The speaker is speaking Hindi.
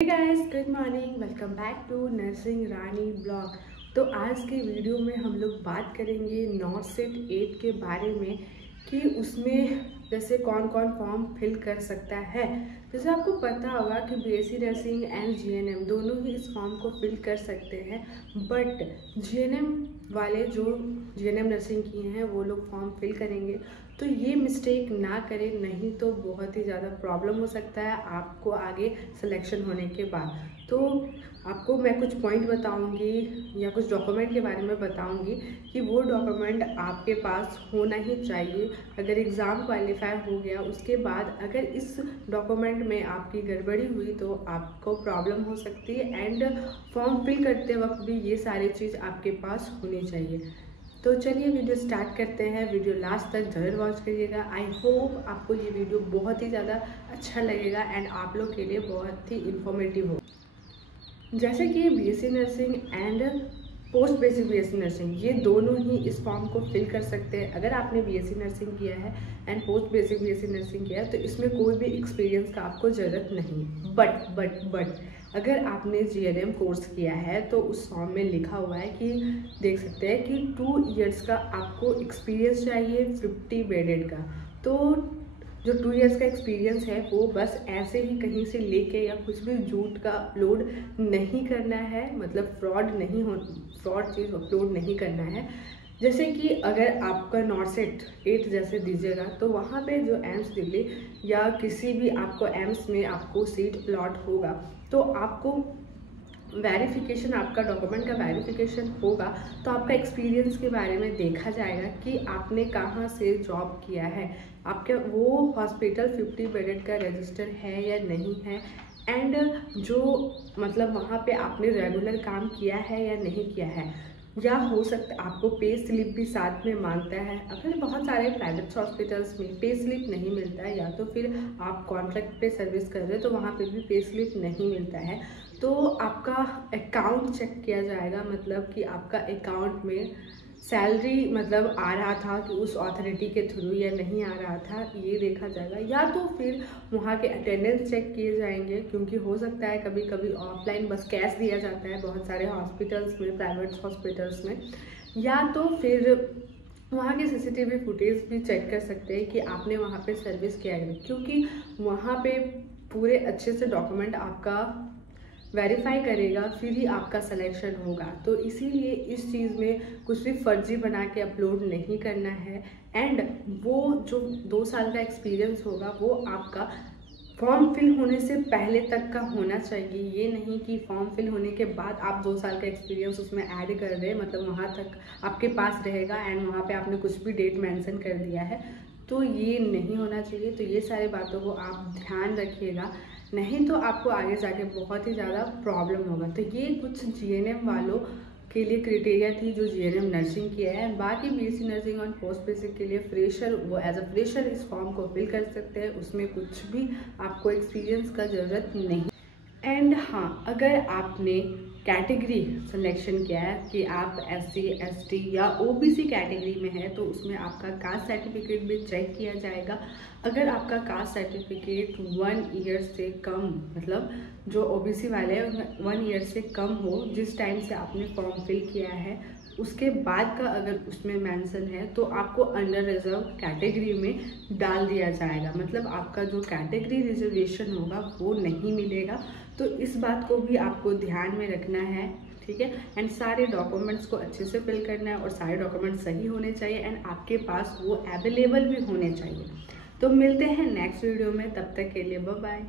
Guys, good morning. Welcome back to nursing Rani blog. तो आज के वीडियो में हम लोग बात करेंगे नॉट सेट 8 के बारे में कि उसमें जैसे कौन कौन फॉर्म फिल कर सकता है। जैसे आपको पता होगा कि बीएससी नर्सिंग एंड जीएनएम दोनों ही इस फॉर्म को फिल कर सकते हैं, बट जीएनएम वाले जो जीएनएम नर्सिंग किए हैं वो लोग फॉर्म फिल करेंगे। तो ये मिस्टेक ना करें, नहीं तो बहुत ही ज़्यादा प्रॉब्लम हो सकता है आपको आगे सिलेक्शन होने के बाद। तो आपको मैं कुछ पॉइंट बताऊंगी या कुछ डॉक्यूमेंट के बारे में बताऊंगी कि वो डॉक्यूमेंट आपके पास होना ही चाहिए। अगर एग्ज़ाम क्वालिफाई हो गया उसके बाद अगर इस डॉक्यूमेंट में आपकी गड़बड़ी हुई तो आपको प्रॉब्लम हो सकती है। एंड फॉर्म फिल करते वक्त भी ये सारी चीज़ आपके पास होनी चाहिए। तो चलिए वीडियो स्टार्ट करते हैं। वीडियो लास्ट तक ज़रूर वॉच करिएगा। आई होप आपको ये वीडियो बहुत ही ज़्यादा अच्छा लगेगा एंड आप लोग के लिए बहुत ही इंफॉर्मेटिव हो। जैसे कि BSc nursing and post basic BSc nursing ये दोनों ही इस फॉर्म को फिल कर सकते हैं। अगर आपने बीएससी नर्सिंग किया है and post basic BSc nursing किया है तो इसमें कोई भी एक्सपीरियंस का आपको ज़रूरत नहीं। बट अगर आपने जीएनएम कोर्स किया है तो उस फॉर्म में लिखा हुआ है कि देख सकते हैं कि 2 इयर्स का आपको एक्सपीरियंस चाहिए 50 बेडेड का। तो जो 2 इयर्स का एक्सपीरियंस है वो बस ऐसे ही कहीं से लेके या कुछ भी झूठ का अपलोड नहीं करना है, मतलब फ्रॉड चीज़ अपलोड नहीं करना है। जैसे कि अगर आपका नॉट सेट 8 जैसे दीजिएगा तो वहाँ पे जो एम्स दिल्ली या किसी भी आपको एम्स में आपको सीट अलॉट होगा तो आपको वेरिफिकेशन, आपका डॉक्यूमेंट का वेरिफिकेशन होगा तो आपका एक्सपीरियंस के बारे में देखा जाएगा कि आपने कहाँ से जॉब किया है, आपके वो हॉस्पिटल 50 बेडेड का रजिस्टर है या नहीं है, एंड जो मतलब वहाँ पे आपने रेगुलर काम किया है या नहीं किया है, या हो सकता है आपको पे स्लिप भी साथ में मांगता है। अगर बहुत सारे प्राइवेट हॉस्पिटल्स में पे स्लिप नहीं मिलता है या तो फिर आप कॉन्ट्रैक्ट पे सर्विस कर रहे हो तो वहाँ पे भी पे स्लिप नहीं मिलता है, तो आपका अकाउंट चेक किया जाएगा, मतलब कि आपका अकाउंट में सैलरी मतलब आ रहा था कि उस अथॉरिटी के थ्रू या नहीं आ रहा था, ये देखा जाएगा। या तो फिर वहाँ के अटेंडेंस चेक किए जाएंगे, क्योंकि हो सकता है कभी कभी ऑफलाइन बस कैश दिया जाता है बहुत सारे हॉस्पिटल्स में, प्राइवेट हॉस्पिटल्स में। या तो फिर वहाँ के सीसीटीवी फुटेज भी चेक कर सकते हैं कि आपने वहाँ पे सर्विस किया है, क्योंकि वहाँ पे पूरे अच्छे से डॉक्यूमेंट आपका वेरीफाई करेगा फिर ही आपका सिलेक्शन होगा। तो इसीलिए इस चीज़ में कुछ भी फर्जी बना के अपलोड नहीं करना है। एंड वो जो 2 साल का एक्सपीरियंस होगा वो आपका फॉर्म फिल होने से पहले तक का होना चाहिए। ये नहीं कि फॉर्म फिल होने के बाद आप 2 साल का एक्सपीरियंस उसमें ऐड कर दें, मतलब वहाँ तक आपके पास रहेगा एंड वहाँ पे आपने कुछ भी डेट मेंशन कर दिया है, तो ये नहीं होना चाहिए। तो ये सारी बातों को आप ध्यान रखिएगा, नहीं तो आपको आगे जाके बहुत ही ज़्यादा प्रॉब्लम होगा। तो ये कुछ जीएनएम वालों के लिए क्राइटेरिया थी जो जीएनएम नर्सिंग किया है। बाकी बीएससी नर्सिंग और पोस्ट बेसिक के लिए फ्रेशर वो एज अ फ्रेशर इस फॉर्म को फिल कर सकते हैं, उसमें कुछ भी आपको एक्सपीरियंस का ज़रूरत नहीं। एंड हाँ, अगर आपने कैटेगरी सिलेक्शन किया है कि आप एससी एसटी या ओबीसी कैटेगरी में है तो उसमें आपका कास्ट सर्टिफिकेट भी चेक किया जाएगा। अगर आपका कास्ट सर्टिफिकेट 1 ईयर से कम, मतलब जो ओबीसी वाले हैं 1 ईयर से कम हो जिस टाइम से आपने फॉर्म फिल किया है, उसके बाद का अगर उसमें मेंशन है तो आपको अंडर रिजर्व कैटेगरी में डाल दिया जाएगा, मतलब आपका जो कैटेगरी रिजर्वेशन होगा वो नहीं मिलेगा। तो इस बात को भी आपको ध्यान में रखना है, ठीक है। एंड सारे डॉक्यूमेंट्स को अच्छे से फिल करना है और सारे डॉक्यूमेंट्स सही होने चाहिए एंड आपके पास वो अवेलेबल भी होने चाहिए। तो मिलते हैं नेक्स्ट वीडियो में, तब तक के लिए बाय बाय।